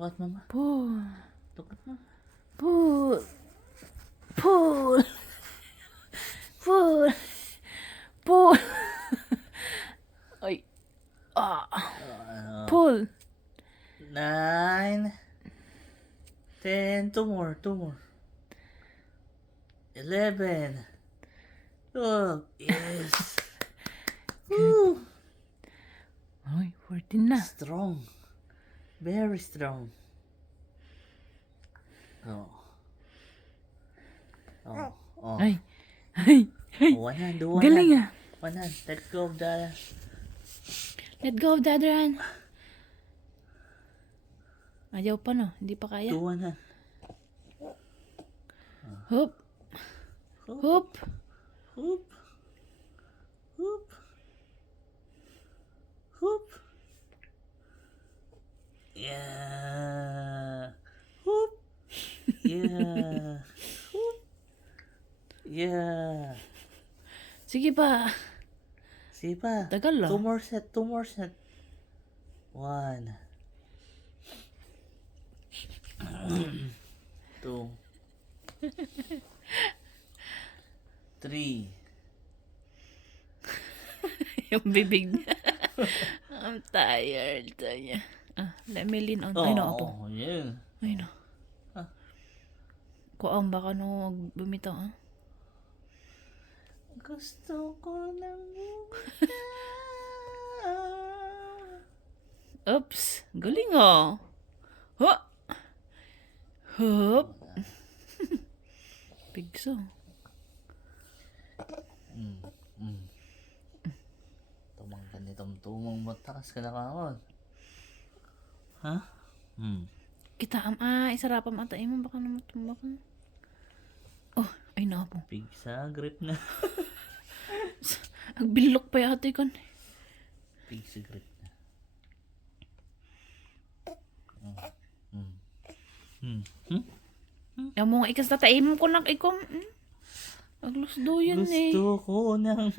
Tukat mama. Pull. Tukat mama. Pull. Pull. Pull. Pull. Ay. Pull. 9, 10, two more. 11, 12, yes. Woo. Ay, 14 na. Strong. Very strong. Oh. Ay. Ay. Ay. One hand. Galing ah. One hand. Let go of the... Let go of the other hand. Ayaw pa no. Hindi pa kaya. Do one hand. Hoop. Hoop. Hoop. Hoop. Hoop. Yeah. Hoop. Yeah. Hoop. Yeah. Sige pa. Sige pa. Tagal ah. Two more set. 1. 2. 3. Yung bibig niya. I'm tired. Let me lean on. Ay no, apo. Yeah. Ay no. Kuang baka no bumitaw ah. Gusto ko lang Oops. Galing oh. Hop. Hop. Pigso. Tumang ganitong tumang matakas ka na kaon. Ha? Kita isarapam ata mo baka naman tumba ka. Oh, ay na po. Pig sa grip na. Agbilok pa yata ikon. Pig sa grip na. Yung mga ikas tataimom ko nak ikom. Aglusdo yun eh. Gusto ko ng...